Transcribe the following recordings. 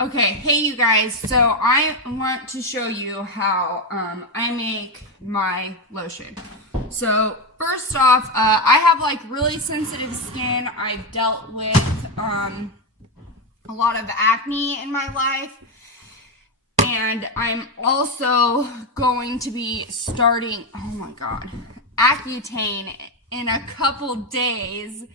Okay, hey you guys, so I want to show you how I make my lotion. So first off, I have like really sensitive skin. I've dealt with a lot of acne in my life, and I'm also going to be starting, oh my god, Accutane in a couple days.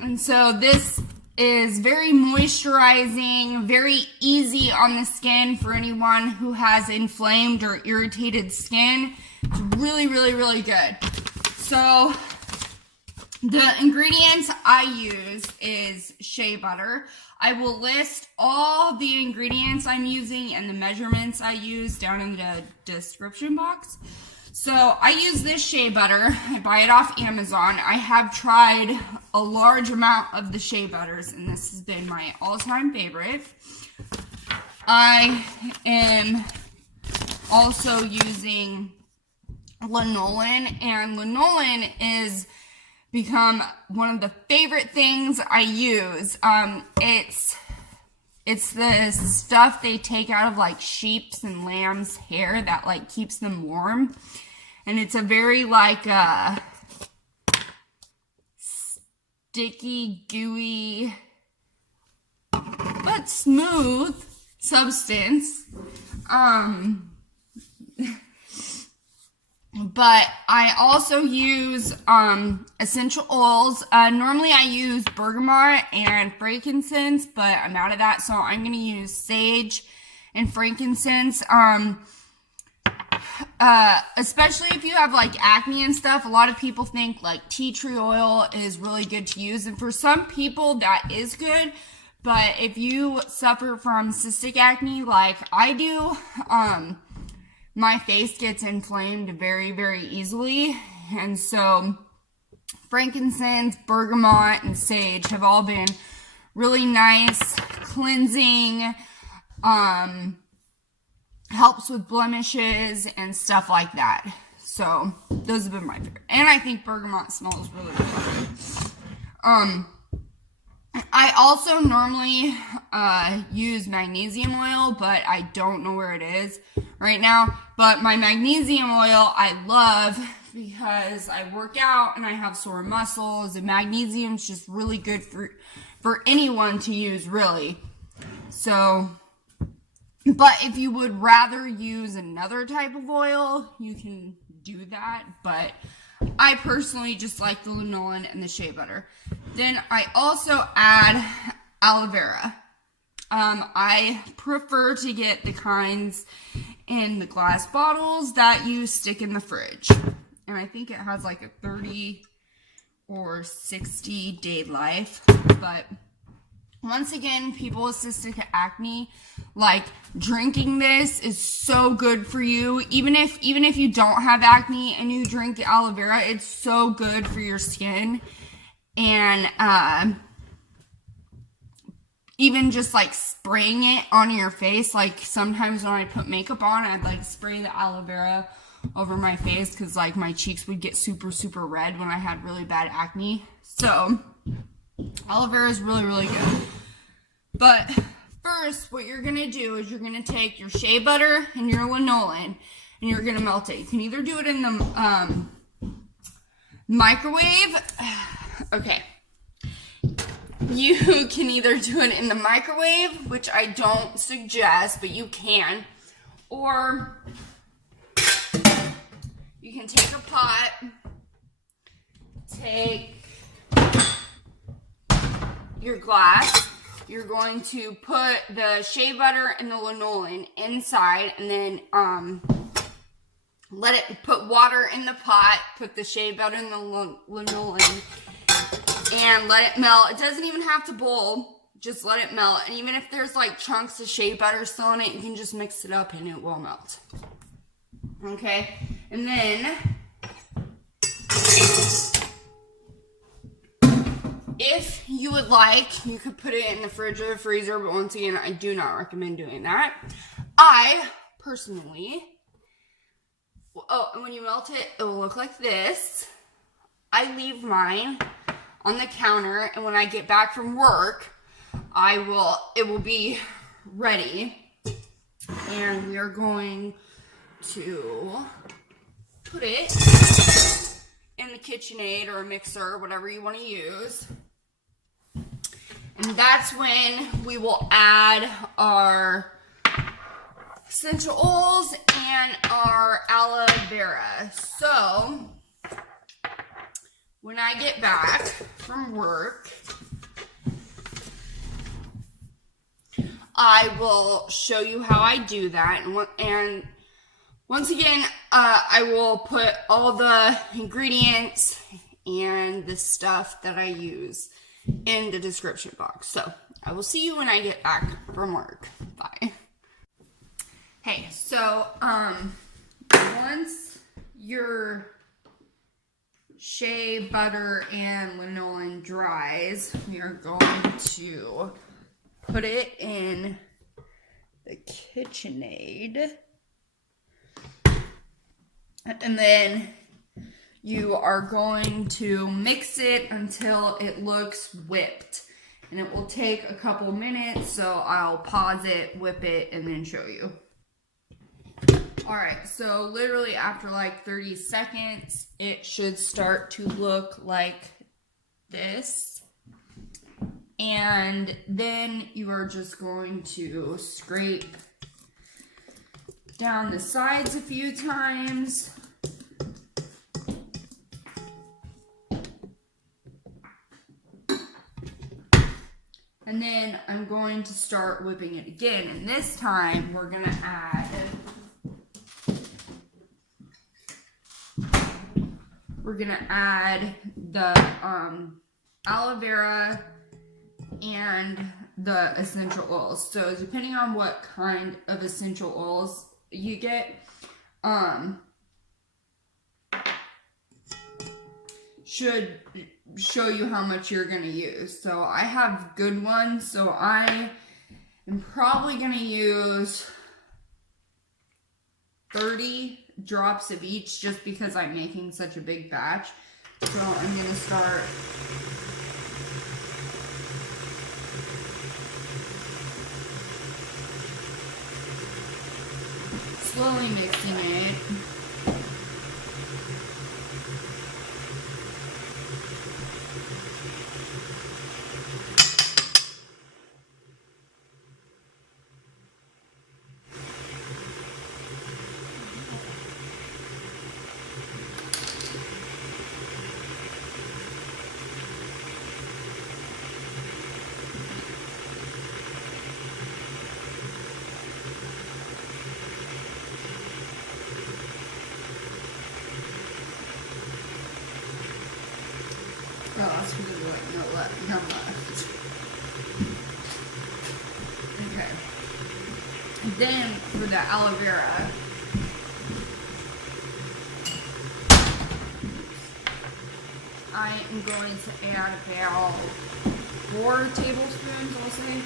And so this is very moisturizing, very easy on the skin for anyone who has inflamed or irritated skin. It's really, really, really good. So the ingredients I use is shea butter. I will list all the ingredients I'm using and the measurements I use down in the description box. So I use this shea butter. I buy it off Amazon. I have tried a large amount of the shea butters, and this has been my all-time favorite. I am also using Lanolin, and Lanolin is become one of the favorite things I use. It's the stuff they take out of like sheep's and lamb's hair that like keeps them warm. And it's a very like sticky, gooey, but smooth substance. But I also use essential oils. Normally I use bergamot and frankincense, but I'm out of that, so I'm going to use sage and frankincense. Especially if you have like acne and stuff, a lot of people think like tea tree oil is really good to use, and for some people that is good. But if you suffer from cystic acne like I do, my face gets inflamed very, very easily, and so frankincense, bergamot, and sage have all been really nice, cleansing, helps with blemishes and stuff like that. So those have been my favorite, and I think bergamot smells really good. I also normally use magnesium oil, but I don't know where it is right now. But my magnesium oil I love because I work out and I have sore muscles, and magnesium is just really good for anyone to use, really. So, but if you would rather use another type of oil, you can do that. But I personally just like the Lanolin and the shea butter. Then I also add aloe vera. I prefer to get the kinds in the glass bottles that you stick in the fridge. And I think it has like a 30 or 60 day life. But once again, people with cystic acne, like drinking this is so good for you. Even if you don't have acne and you drink the aloe vera, it's so good for your skin. And even just like spraying it on your face, like sometimes when I put makeup on, I'd like spray the aloe vera over my face because like my cheeks would get super, super red when I had really bad acne. So aloe vera is really, really good. But first, what you're going to do is you're going to take your shea butter and your Lanolin, and you're going to melt it. You can either do it in the microwave. Okay. You can either do it in the microwave, which I don't suggest, but you can. Or you can take a pot, take your glass. You're going to put the shea butter and the Lanolin inside, and then let it put water in the pot, put the shea butter and the Lanolin, and let it melt. It doesn't even have to boil, just let it melt. And even if there's like chunks of shea butter still in it, you can just mix it up and it will melt. Okay, and then if you would like, you could put it in the fridge or the freezer, but once again, I do not recommend doing that. I personally, and when you melt it, it will look like this. I leave mine on the counter, and when I get back from work, it will be ready. And we are going to put it in the KitchenAid or a mixer, whatever you want to use. And that's when we will add our essential oils and our aloe vera. So, when I get back from work, I will show you how I do that. And once again, I will put all the ingredients and the stuff that I use in the description box. So, I will see you when I get back from work. Bye. Hey, so, once your Shea Butter and Lanolin dries, we are going to put it in the KitchenAid. And then you are going to mix it until it looks whipped. And it will take a couple minutes, so I'll pause it, whip it, and then show you. Alright, so literally after like 30 seconds, it should start to look like this. And then you are just going to scrape down the sides a few times. And then I'm going to start whipping it again. And this time we're going to add the aloe vera and the essential oils. So depending on what kind of essential oils you get, should show you how much you're going to use. So I have good ones, so I am probably going to use 30 drops of each just because I'm making such a big batch. So I'm going to start slowly mixing it. Oh, that's because there's like none left. Okay. Then for the aloe vera, I am going to add about 4 tablespoons, I'll say.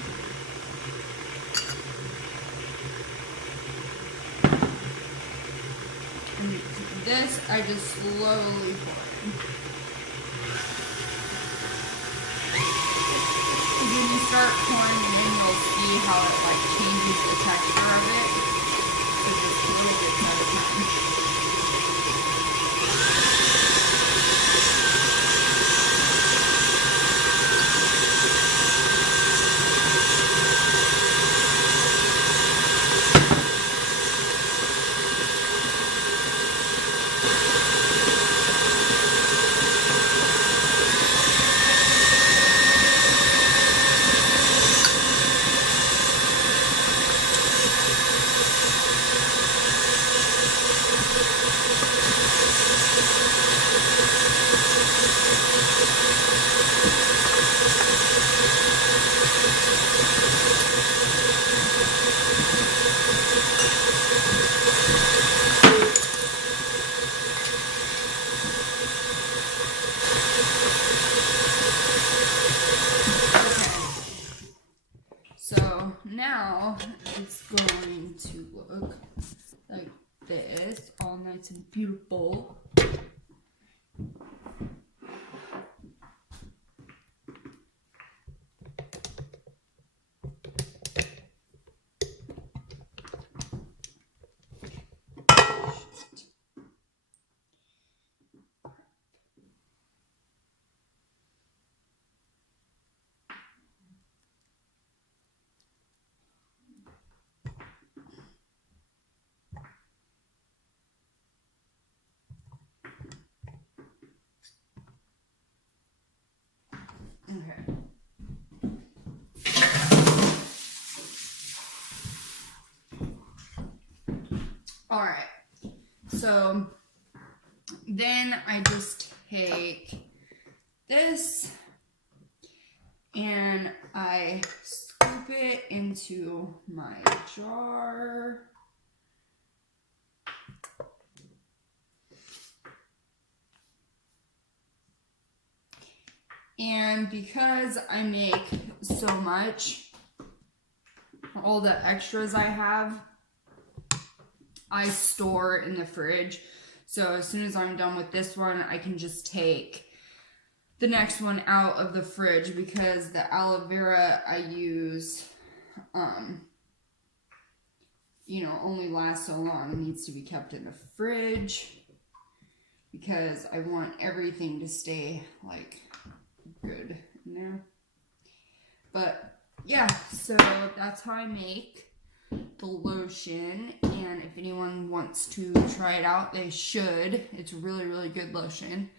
And this I just slowly pour in. When you start pouring it in, you'll see how it like changes the texture of it. So just little bits at a time. Now it's going to look like this, all nice and beautiful. Okay. Alright, so then I just take this and I scoop it into my jar. And because I make so much, all the extras I have, I store in the fridge. So as soon as I'm done with this one, I can just take the next one out of the fridge, because the aloe vera I use, you know, only lasts so long. It needs to be kept in the fridge because I want everything to stay like good in there. But yeah, so that's how I make the lotion, and if anyone wants to try it out, they should. It's really, really good lotion.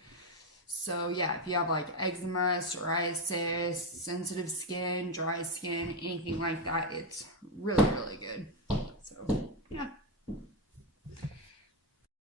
So yeah, if you have like eczema, psoriasis, sensitive skin, dry skin, anything like that, it's really, really good.